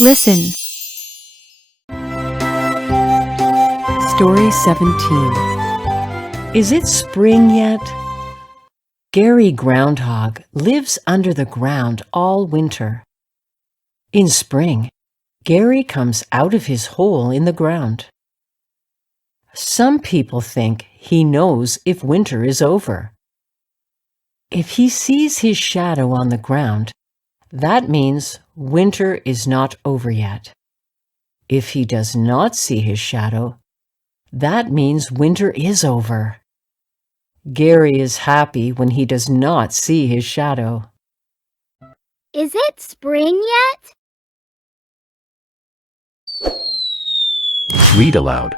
Listen. Story 17. Is it spring yet? Gary Groundhog lives under the ground all winter. In spring, Gary comes out of his hole in the ground. Some people think he knows if winter is over. If he sees his shadow on the ground, that means winter is not over yet. If he does not see his shadow, that means winter is over. Gary is happy when he does not see his shadow. Is it spring yet? Read aloud.